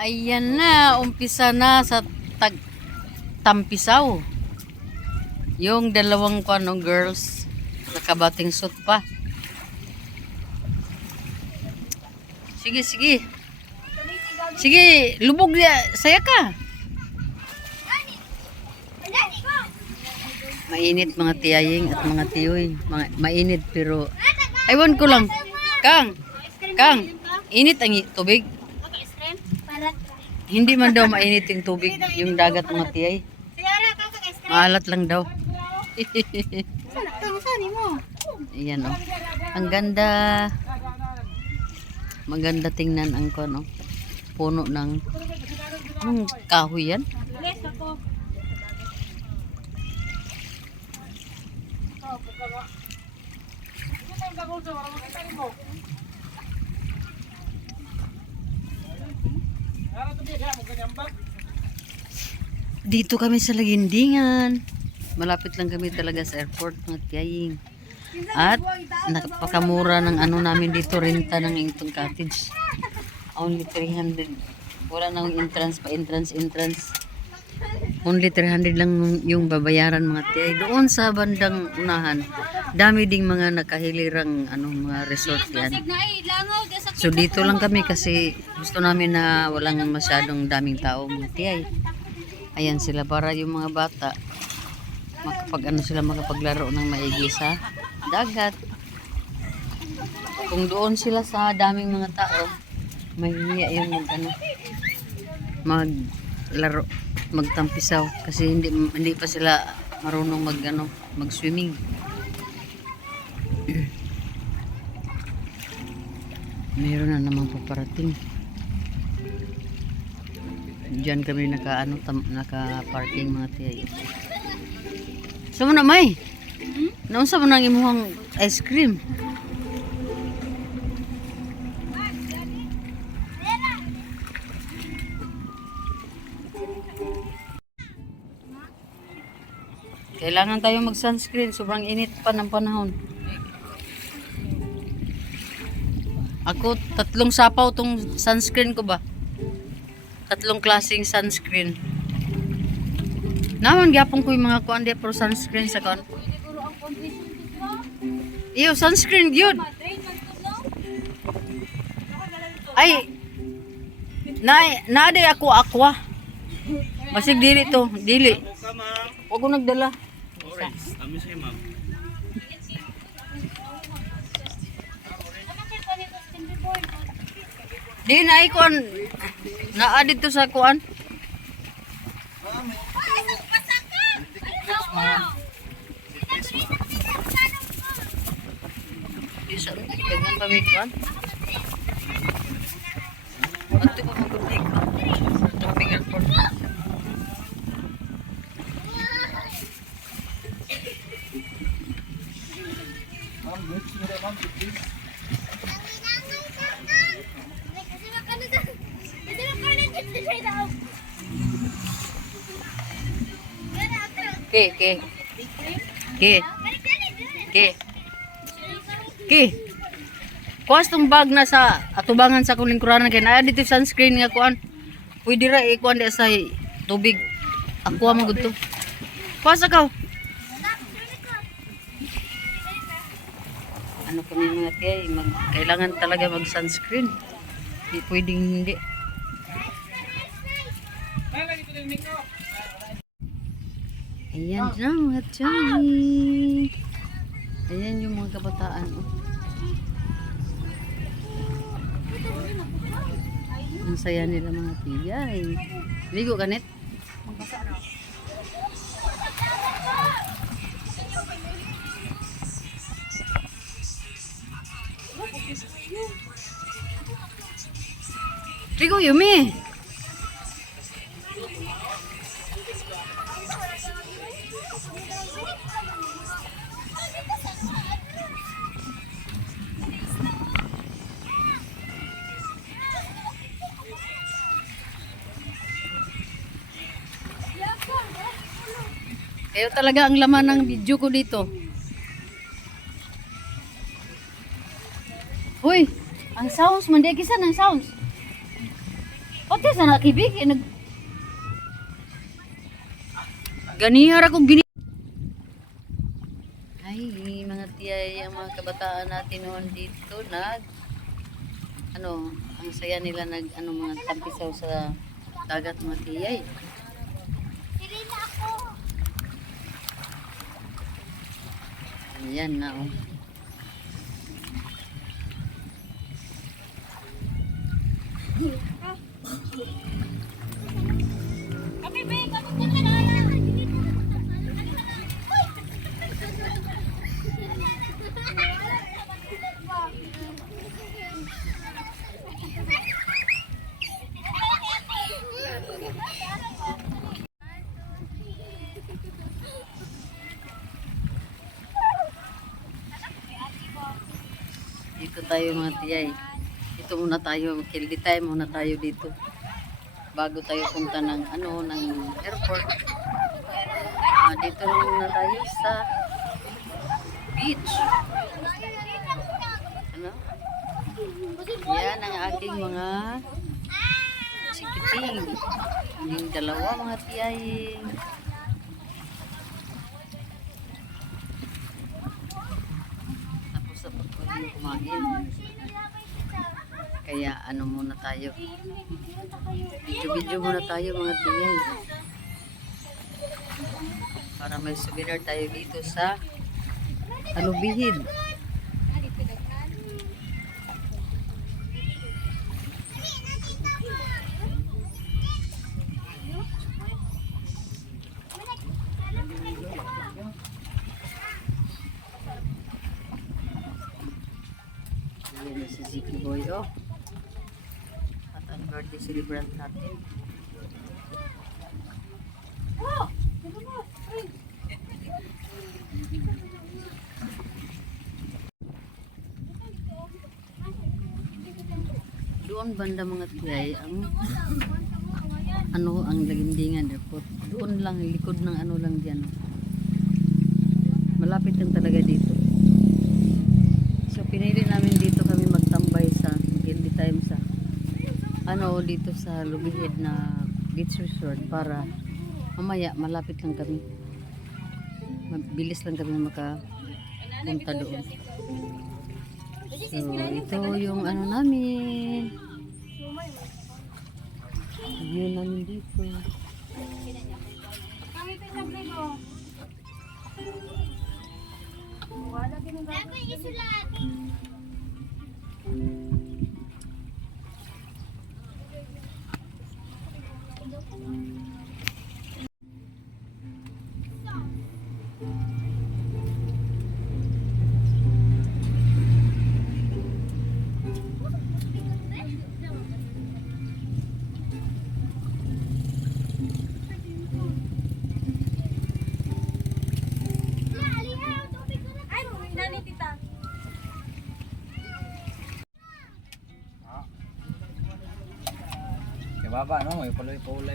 Ayan na, umpisa na sa Tampisaw. Yung dalawang girls, nakabating suit pa. Sige, sige. Sige, lubog ya, saya ka. Mainit mga tiyaying at mga tiyoy. Mainit pero, aywan ko lang. Kang, init ang tubig. Hindi man daw mainit yung tubig, yung dagat mga tiyay. Maalat lang daw. Ayan o. Ang ganda. Maganda tingnan ang puno ng kahoy yan. Dito kami sa Lagindingan. Malapit lang kami talaga sa airport mga tiyaying. At napakamura ng namin dito, renta ng itong cottage. Only 300. Wala nang entrance pa, entrance. Only 300 lang yung babayaran mga tiyay. Doon sa bandang unahan, dami ding mga nakahilirang mga resort yan. So dito lang kami kasi gusto namin na walang masyadong daming tao mga tiyay. Ayan sila para yung mga bata makapaglaro ng maigi sa dagat. Kung doon sila sa daming mga tao, mahihiya yung maglaro, magtampisaw kasi hindi pa sila marunong mag-swimming. Meron na namang paparating. Diyan kami naka-parking mga tiyay. Sama na may. Naunsa mo nang imuhang ice cream? Kailangan tayo mag-sunscreen. Sobrang init pa ng panahon. Ako, 3 sapaw tong sunscreen ko ba? 3 klaseng sunscreen. Naman gyapon ko yung mga kuan di pro sunscreen sa kon. Iyo sunscreen gyud. Ay. Na day ako aqua. Basig dili to, dili. Wa ko nagdala. Amis kay ma'am. Di na ikon. Naa dito sa kuan. Bisa dengan pemikuan. Nanti ko mag-break. Topping airport. Ke. Kuwas tong bag na sa atubangan sa kuning kuranan kay naa dito sunscreen nga kuan. Pwede ra ikuan di sa tubig. Aqua mo gud to. Kuwas ka. Kami mga tiyay, kailangan talaga mag sunscreen. Di pwedeng hindi. Ayan na mga tiyay. Ayan yung mga kabataan. Ang saya nila mga tiyay. Ligo ganit. Ligo Yumi. Kayo talaga ang laman ng video ko dito. Hoy, ang sounds man di kisan ang sounds. Ote sana kibig nag ganihar akong gini. Ay, mga tiyay, ang mga kabataan natin noon dito ang saya nila mga tampisaw sa dagat mga tiyay. Ayan na oh. Dito tayo mga tiyay. Dito muna tayo, kildi time muna tayo dito. Bago tayo punta ng airport. Dito muna tayo sa beach. Yan ang aking mga sikiting. Yung dalawa mga tiyay. Kumain. Kaya muna tayo. Video muna tayo mga tiyay. Para may souvenir tayo dito sa Alubihid. Ayan si Ziki Boy oh. At ang birthday celebrant natin. Doon banda mga tiyay ang Lagindingan airport. Doon lang likod ng lang diyan. Malapit lang talaga dito. So pinili namin dito kami magtambay sa Gildi Time sa dito sa Lubihid na beach resort para mamaya malapit lang kami. Mabilis lang kami makapunta doon. So ito yung namin. View namin dito. Baba no, may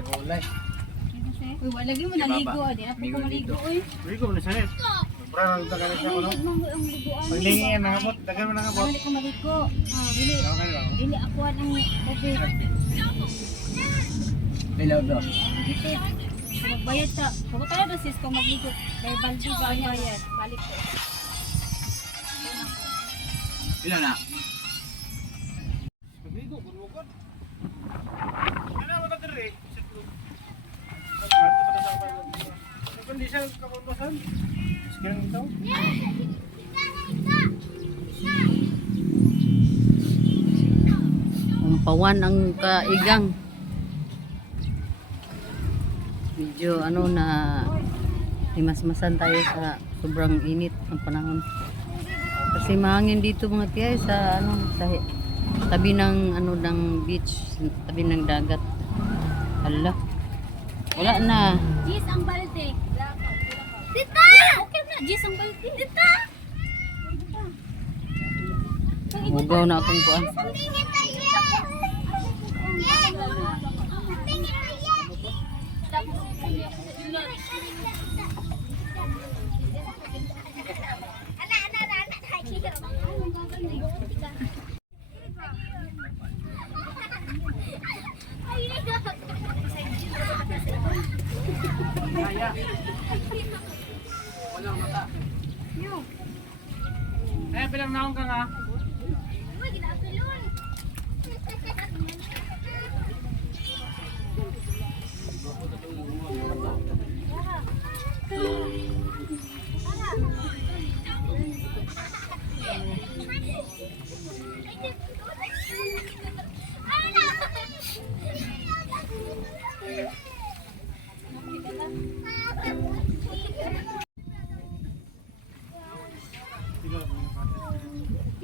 pulay. Uy, wala lagi mo naligo, di na po ko maligo oy. Ligo na siya. Para magdagan siya kuno. Ang liguan. Paglingi yan nangabot, dagan mo nangabot. Wala ko maligo. Dili. Dili ako ang tubig. Ilaw do. Gitid. Magbayad sa. Pagod tayo do sis ko magligo. Kay baldi ba niya yan? Balik ko. Ilaw na. Hindi siya kapapasan. Sekarang ito. Umpawan ang kaigang. Medyo himasmasan tayo sa sobrang init ng panahon. Kasi mahangin dito mga tiyay sa sa tabi ng ng beach, tabi ng dagat. Hala. Wala na. Jis ang balde. Tita! Okay na, Jis ang balde. Tita! Mugaw na akong kuan. Walang mata. Eh, bilang naong ka nga.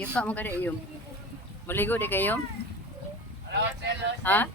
Yuka mo kada iyong. Maligo di kayo? Ha?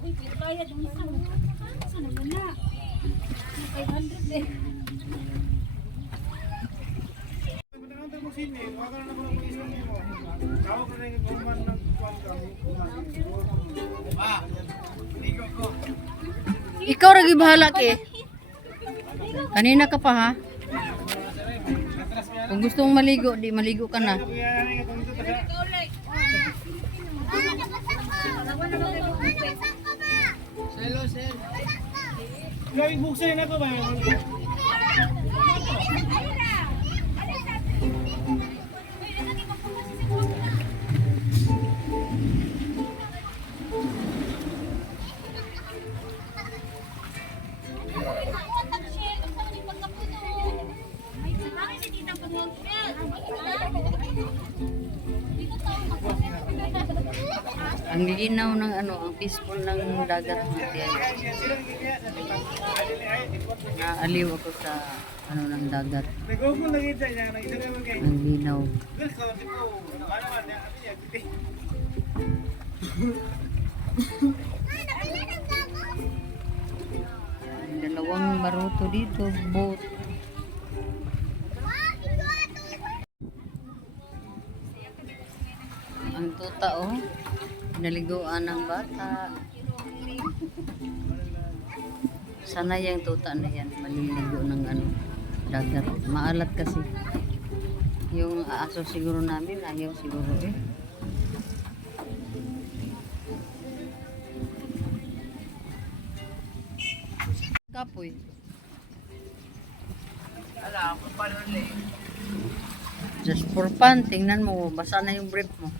Uy, bayad ng isa. Saan naman na? 500 eh. Pinakanta mo sini, wala na ko ng isang mo. Tawag ko na yung gumman ng kuwan kami. Ligo ko. Ikaw ragi bahala ke. Kanina ka pa ha? Kung gusto mong maligo, di maligo ka na. Hello, sir. Gawin buksan na ko ba? Ang linaw ng ano, ang peaceful ng dagat mga tiyan. Naaliw ako sa ano ng dagat. Nag-google lagi dyan niya. Nag-isang naman kayo. Ang linaw. Well, so, di po. Ano naman niya? Ano niya? Giti. May dalawang baruto dito, boat. Ang tuta oh, pinaliguan ng bata. Sana yung tuta na yan, maliligo ng ano, dagat. Maalat kasi. Yung aso siguro namin, ayaw siguro eh. Kapoy. Alam, kung paano ulit. Just for fun, tingnan mo, basa na yung brief mo.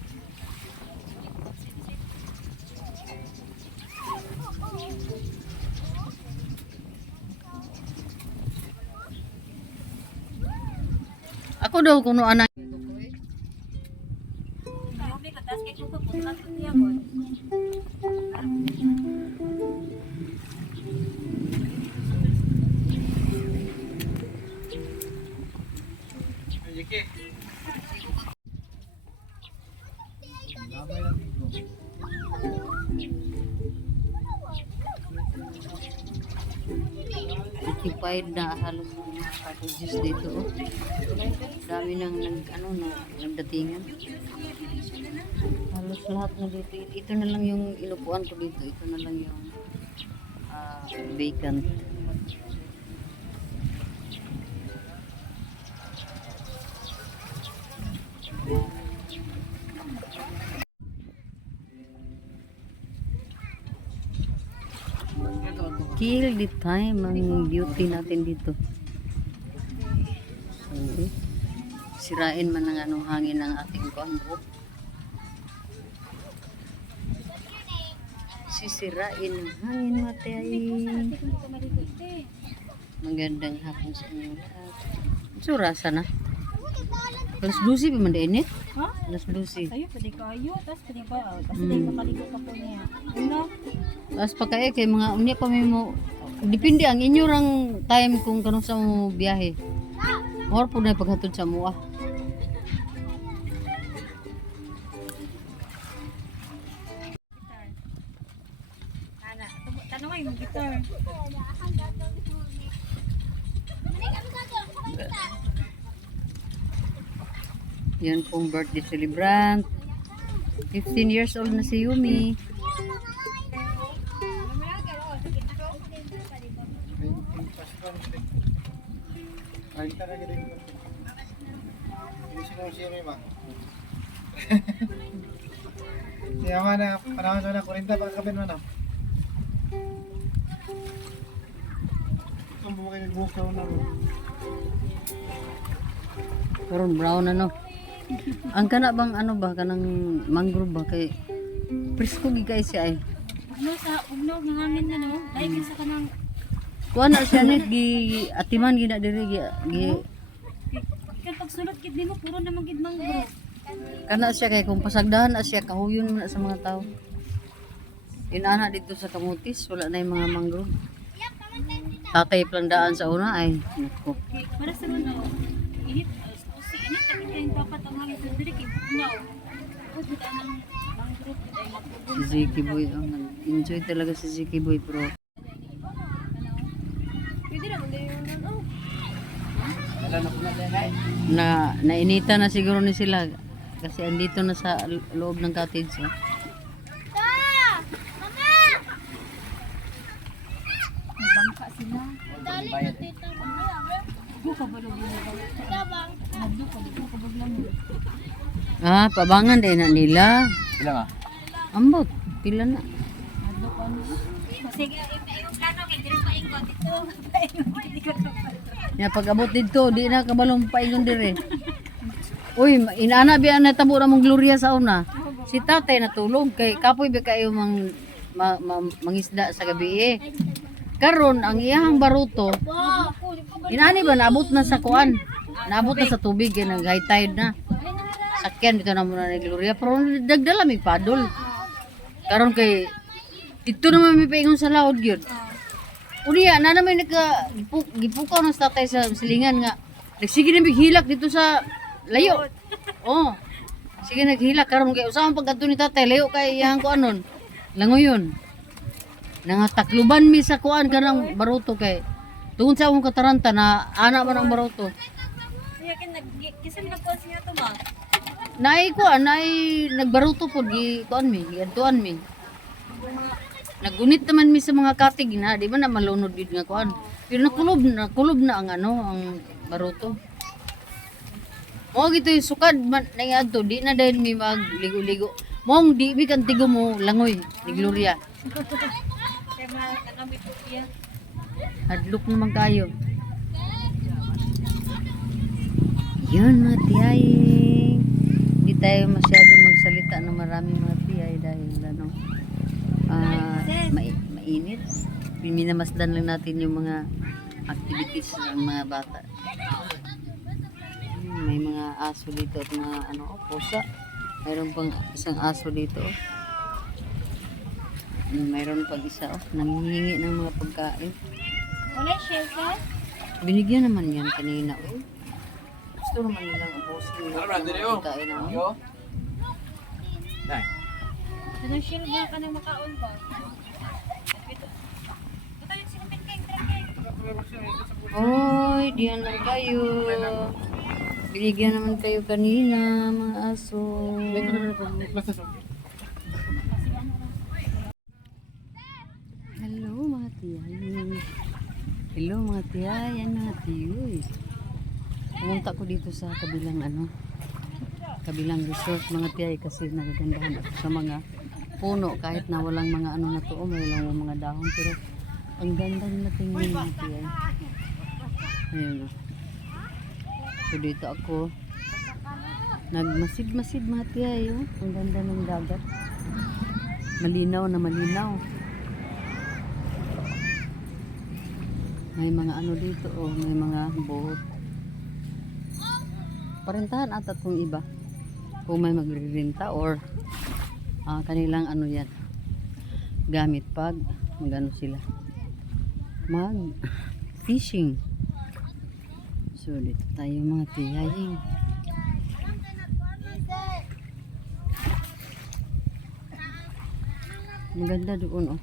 Ako daw kuno ana. Grabe ka, tas kay Kuko, putla ko niya ko. Jiki. Occupied na halos mga cottages dito oh. Dami nang ano no, nagdatingan. Halos lahat na dito. Ito na lang yung inupuan ko dito. Ito na lang yung vacant. Kill the time ang beauty natin dito. So, sirain man ng anong hangin ng ating konbo. Sisirain ng hangin matay. Magandang hapon sa inyo lahat. Surasa na. Alas 12 pa man din eh. Ha? Alas 12. Ayo, pwede kayo, tas pwede ba? Kasi tayo makaligo ka po niya. Ano? Tapos pagkaya kay mga unya pa may mo depende ang inyo rang time kung kanong sa mo biyahe. Or po na paghatod sa mua. Ay, yung guitar. Yan pong birthday celebrant. 15 years old na si Yumi. Ay, talaga din. Hindi siya may ma. Siya man na, panahon na 40 pagkakabin mo na. Ang buka yung buhok na una. Karon brown ano. Ang kana bang ano ba kanang mangrove ba kay presko gi kay siya ay. Ugno ng hangin na no. Dahil sa kanang Kuha na siya nit gi atiman gi na diri gi kaya pagsulot kid nimo puro naman gid mangrove. kana siya kay kung pasagdahan na siya kahuyon na sa mga tao. Inana dito sa Kamutis wala na yung mga mangrove. Tatay plandaan sa una ay nako. Para sa mga init init kami kayong dapat ang hangin sa diri kay ugno. Pud kita nang mangrove kita ay mapugol. Si Ziki Boy enjoy talaga si Ziki Boy bro. Pwede na mo yung oh. Nainita na siguro ni sila kasi andito na sa loob ng cottage. Oh. Bangka sila. Dali na tita. Buka ba daw yun? Tabang. Nagduka dito ko baglang mo. Ah, pabangan din na nila. Ilang ah? Ambot, pila na. Nagduka ano. Sige, yung plano kay diri paingon dito. Paingon dito ko. Ya pag abot dito, di na kabalong paingon dire. Uy, inaana biya na tabo na mong Gloria sa una. Si tatay natulog kay kapoy ba kayo mangisda sa gabi eh. Karon ang iyahang baruto. Inaani ba naabot na sa kuan? Naabot na sa tubig kay nag high tide na. Sakyan dito na muna ni Gloria pero dagdala mi padol. Karon kay dito naman mi paingon sa laod gyud. Unya na naman gipukaw ng tatay sa silingan nga. Nagsige na hilak dito sa layo. Oh. Sige naghilak karon kay usahan pagkadto ni tatay layo kay iyang kuanon. Langoyon. Nangatakluban mi sa kuan kanang baruto kay tungod sa akong kataranta na ana man ang baruto. Kaya kisam nagkuhan siya to ba? Naay kuan naay nagbaruto pod gi kuan mi, giadtuan mi. Nagunit naman mi sa mga katig na, di ba na malunod gid nga kuan. Pero nakulob na ang ano, ang baruto. Mo gito yung sukad man na adto, di na dahil mi magligo-ligo. Mong di mi kan tigo mo langoy ni Gloria. Kaya mahal ka kami po yan. Hadlok naman kayo. Yun mga tiyay. Hindi tayo masyado magsalita ng maraming mga tiyay dahil ano, mainit. Minamasdan lang natin yung mga activities ng mga bata. May mga aso dito at mga ano, pusa. Mayroon pang isang aso dito. Mayroon pang isa nangihingi ng mga pagkain. Wala shell ka? Binigyan naman yan kanina. Gusto naman nilang ubusin yung mga pagkain na. Anong shell ba ka nang makaon ba? Ito yung sinapit kayong drake. Oy, diyan lang kayo. Binigyan naman kayo kanina, mga aso. Hello mga tiyay. Hello mga tiyay, yan mga tiyoy. Pumunta ko dito sa kabilang kabilang resort mga tiyay kasi nagagandahan ako sa mga puno kahit na walang mga ano na to, may lang mga dahon pero ang ganda nila tingnan mga tiyay. Ayun. So dito ako nagmasid-masid mga tiyay, oh. Ang ganda ng dagat. Malinaw na malinaw. May mga ano dito, oh, may mga boat. Parentahan ata kung iba. Kung may magre-renta or kanilang ano yan. Gamit pag magano sila. Mag fishing. So dito tayo mga tiyaying. Maganda doon oh.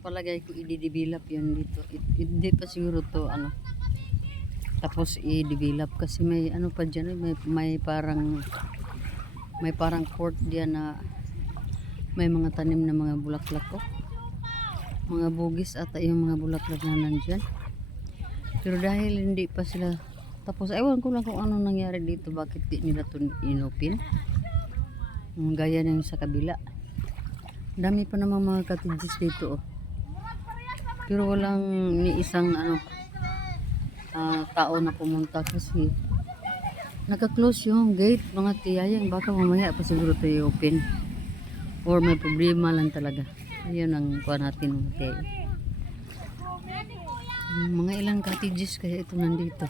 palagay ko i-develop yun dito. Hindi pa siguro to ano. Tapos i-develop kasi may ano pa dyan, may parang court diyan na may mga tanim na mga bulaklak ko. Mga bugis ata yung mga bulaklak na nandyan. Pero dahil hindi pa sila tapos, ewan ko lang kung ano nangyari dito, bakit di nila ito inupin. Gaya na yung sa kabila. Dami pa namang mga cottages dito oh. Pero walang ni isang tao na pumunta kasi naka-close yung gate mga tiyayang, baka mamaya pa siguro ito i-open or may problema lang talaga. Ayun ang kuha natin mga tiyayang. Mga ilang cottages kaya ito nandito.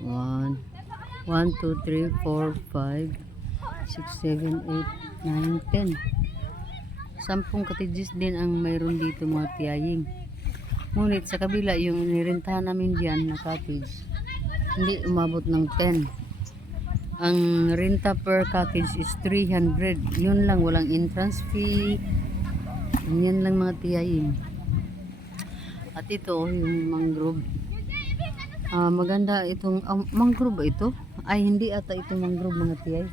1, 2, 3, 4, 5, 6, 7, 8, 9, 10. 10 cottages din ang mayroon dito mga tiyaying. Ngunit sa kabila yung nirentahan namin diyan na cottage, hindi umabot ng 10. Ang renta per cottage is 300. Yun lang, walang entrance fee. Yan lang mga tiyaying. At ito yung mangrove. Maganda itong mangrove ba ito? Ay hindi ata ito mangrove mga tiyay.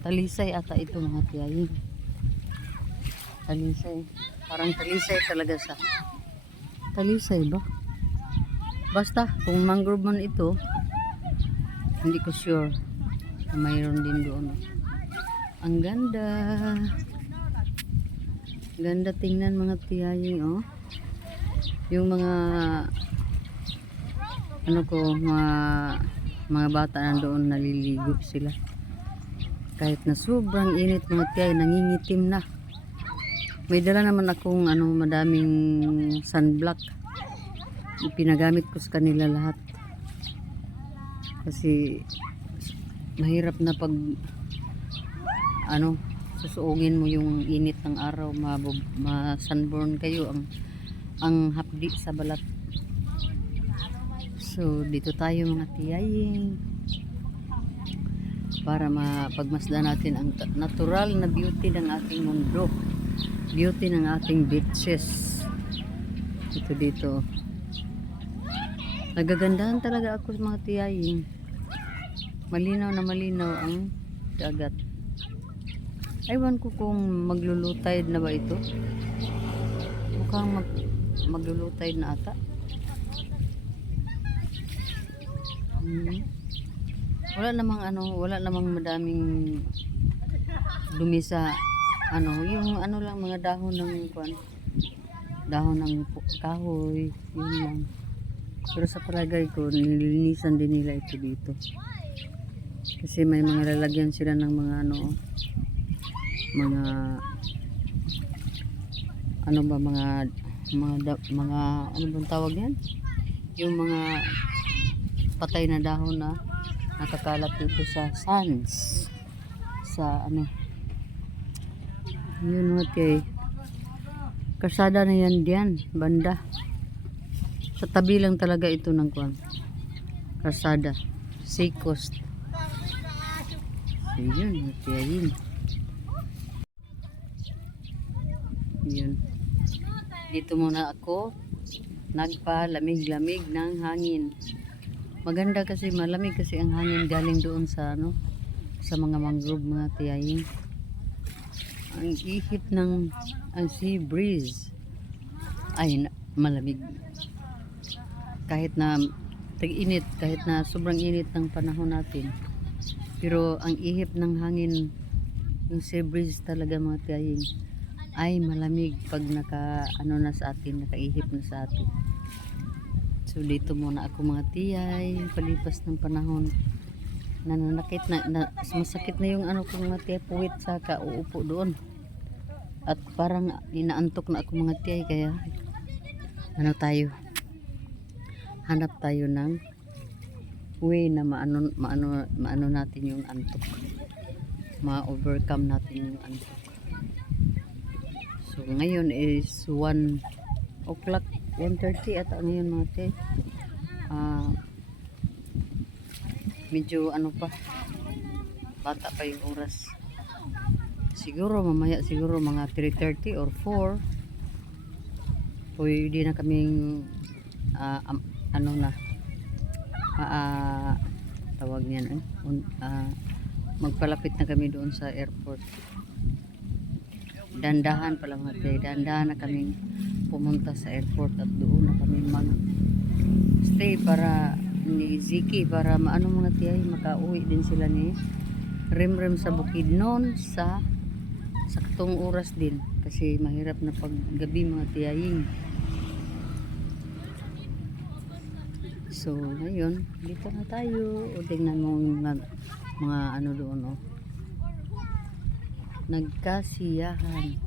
Talisay ata ito mga tiyaying. Talisay. Parang talisay talaga sa. Talisay ba? Basta kung mangrove man ito, hindi ko sure. Mayroon din doon. Ang ganda. Ganda tingnan mga tiyaying oh. Yung mga mga bata nandoon naliligo sila. Kahit na sobrang init mga tiyay, nangingitim na. May dala naman akong madaming sunblock. Ipinagamit ko sa kanila lahat. Kasi mahirap na pag susuungin mo yung init ng araw, ma-sunburn kayo ang hapdi sa balat. So dito tayo mga tiyaying para mapagmasdan natin ang natural na beauty ng ating mundo, beauty ng ating beaches. Dito nagagandahan talaga ako sa mga tiyaying. Malinaw na malinaw ang dagat. Aywan ko kung maglulutide na ba ito. Mukhang maglulutide na ata. Wala namang madaming dumi sa yung lang mga dahon ng kahoy, yun lang. Pero sa palagay ko nililinisan din nila ito dito. Kasi may mga lalagyan sila ng mga ano bang tawag yan? Yung mga patay na dahon na nakakalat dito sa sands. Yun okay. Kasada na yan diyan, banda. Sa tabi lang talaga ito ng kasada. Seacoast. Yun, okay. Yun. Dito muna ako nagpalamig-lamig ng hangin. Maganda kasi malamig kasi ang hangin galing doon sa mga mangrove mga tiyaying. Ang ihip ng sea breeze ay malamig. Kahit na tag-init, kahit na sobrang init ng panahon natin. Pero ang ihip ng hangin, yung sea breeze talaga mga tiyaying, ay malamig pag na sa atin, nakaihip na sa atin. So dito muna ako mga tiyay, palipas ng panahon, nananakit na masakit na yung kong mga tiyay, puwit sa uupo doon. At parang inaantok na ako mga tiyay, kaya hanap tayo ng way na maano natin yung antok, ma-overcome natin yung antok. So ngayon is 1 o'clock, 1:30 ata ngayon mga te. Medyo pa, bata pa yung oras. Siguro mamaya siguro mga 3:30 or 4 pwede na kaming ano na tawag niyan magpalapit na kami doon sa airport. Dandahan pala mga tiyay, dandahan na kaming pumunta sa airport at doon na kami mag stay para ni Ziki, para maano mga tiyay, makauwi din sila ni Remrem sa Bukidnon sa saktong oras din kasi mahirap na paggabi mga tiyaying. So ngayon dito na tayo, o tingnan mo mga ano doon nagkasiyahan.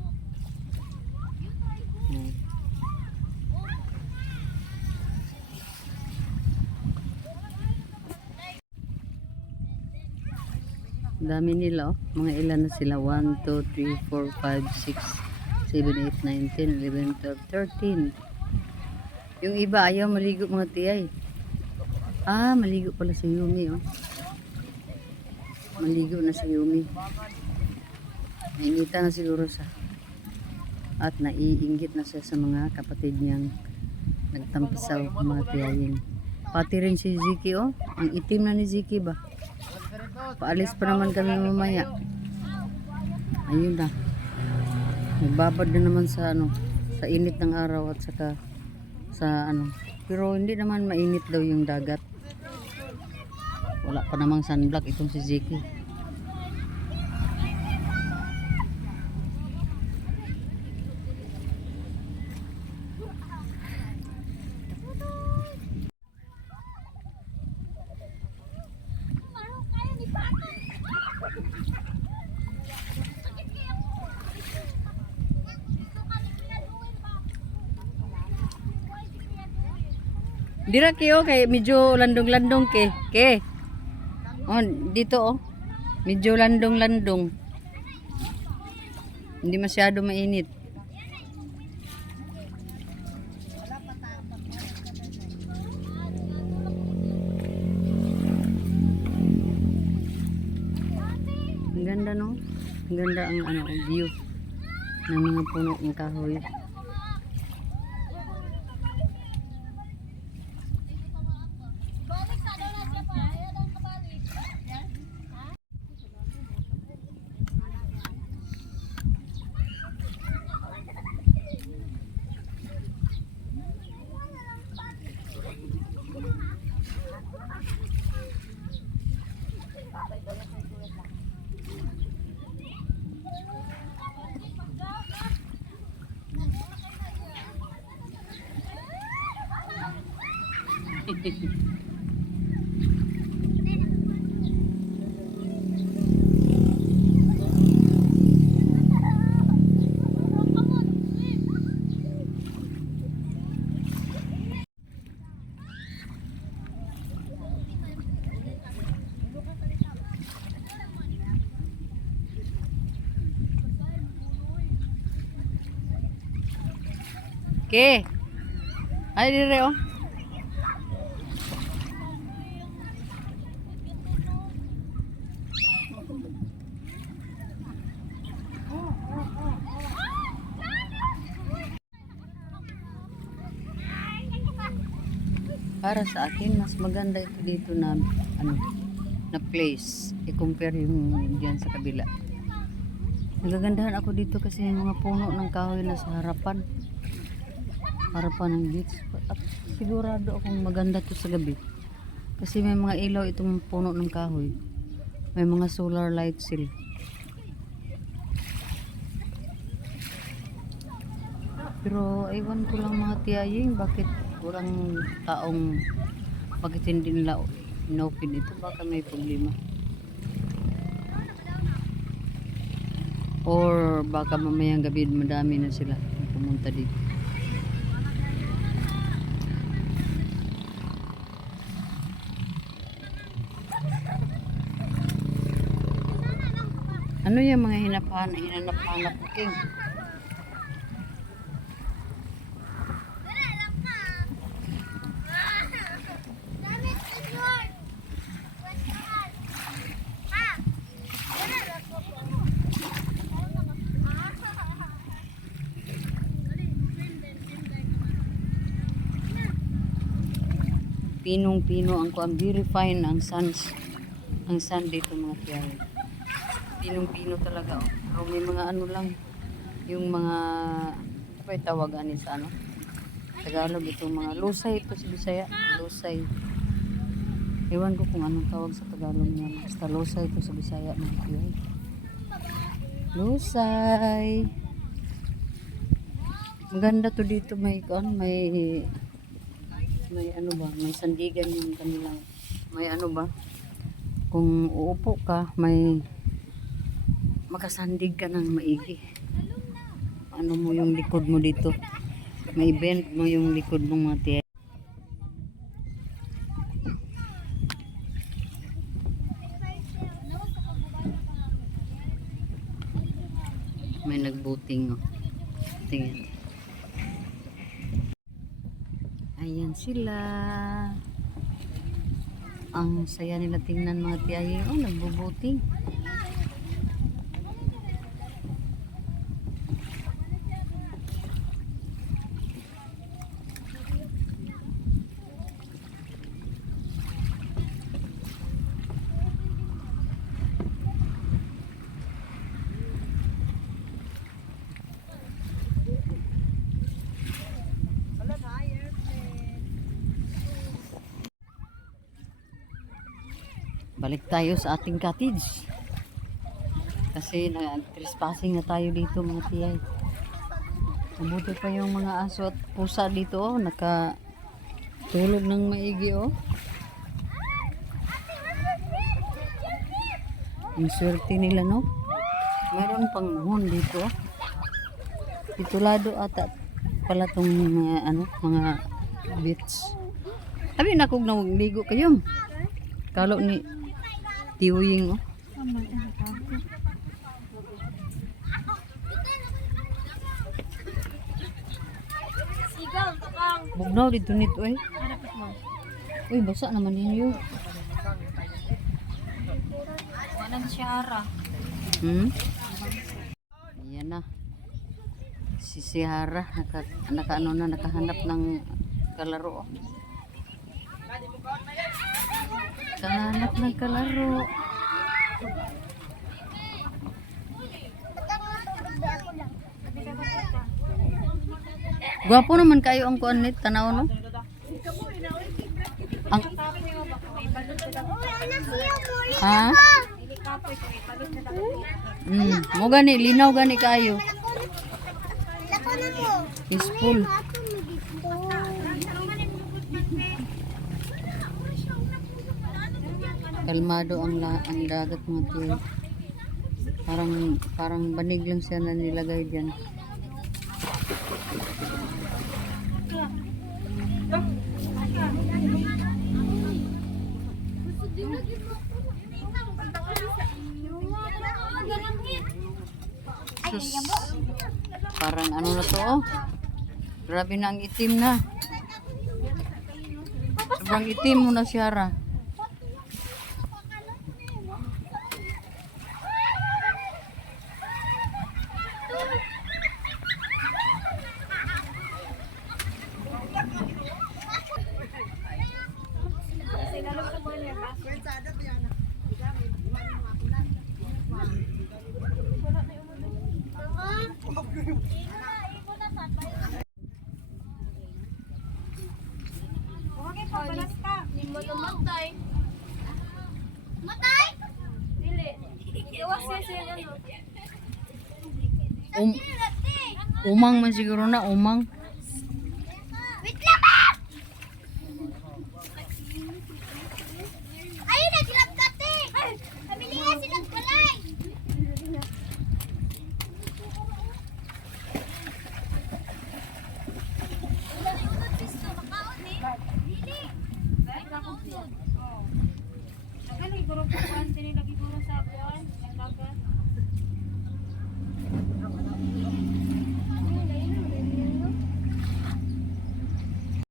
Dami nila mga ilan na sila, 1, 2, 3, 4, 5, 6, 7, 8, 9, 10, 11, 12, 13. Yung iba ayaw maligo mga tiyay. Maligo pala si Yumi maligo na si Yumi. Nainita na siguro siya at naiinggit na siya sa mga kapatid niyang nagtampisaw mga tiyayin. Pati rin si Ziki ang itim na ni Ziki ba. Paalis pa naman kami mamaya. Ayun na. Nagbabad na naman sa sa init ng araw at saka sa pero hindi naman mainit daw yung dagat. Wala pa namang sunblock itong si Ziki. Dira kayo kay medyo landong-landong ke. Dito medyo landong-landong. Hindi masyado mainit. Ang ganda no? Ang ganda ang view ng mga puno ng kahoy. Ke. Ay dire Para sa akin mas maganda ito dito na na place i-compare yung diyan sa kabila. Nagagandahan ako dito kasi may mga puno ng kahoy na sa harapan ng beach. At sigurado akong maganda to sa gabi kasi may mga ilaw itong puno ng kahoy, may mga solar light sila. Pero ewan ko lang mga tiyaying bakit walang taong, bakit hindi nila inopen ito, baka may problema or baka mamayang gabi madami na sila pumunta dito. Ano yung mga hinanap-hanap ko, King? pinong-pino ang kuan, very fine ang sun dito mga tiyahin. Pinong-pino talaga oh. Pero may mga ano lang, yung mga ano ba yung tawagan ni sa ano? Tagalog itong mga lusay ito sa Bisaya, lusay. Ewan ko kung anong tawag sa Tagalog niya. Basta lusay ito sa Bisaya mga tiyahin. Lusay. Maganda to dito, may kuan, may ano ba, may sandigan yung kanilang, may ano ba, kung uupo ka, may makasandig ka ng maigi. Ano mo yung likod mo dito, may bend mo yung likod mong mga tiyan. May nagbuting oh. Tingnan. Ayan sila. Ang saya nila tingnan mga tiyahe. Oh, nagbubuting. Balik tayo sa ating cottage. Kasi nag-trespassing na tayo dito mga tiyay. Mabuti pa yung mga aso at pusa dito oh. Nakatulog ng maigi oh. Ang swerte nila no. Meron pang mahon dito oh. Titulado ata pala tong mga bits. Sabi na kung nagligo kayo. Kalo ni Tiwing oh. Sigaw, takang. Bugnaw dito nito eh. Uy, basa naman ninyo. Walang siyara. Ayan na. Si Ciara nakahanap ng kalaro oh. Kahanap ng kalaro. Gwapo naman kayo ang kuan nit tanaw no. Ang ha? Mo gani linaw gani kayo. Peaceful. Kalmado ang dagat mga tiyo. Parang banig lang siya na nilagay diyan. Sus, parang ano na to oh. Grabe na ang itim na. Sobrang itim mo na Ciara. Matay. Matay? Dili. Iwas siya ano. Umang man siguro na, umang. Wait lang ba? Ay, naglagkat eh. Pamili nga silang palay. Dili.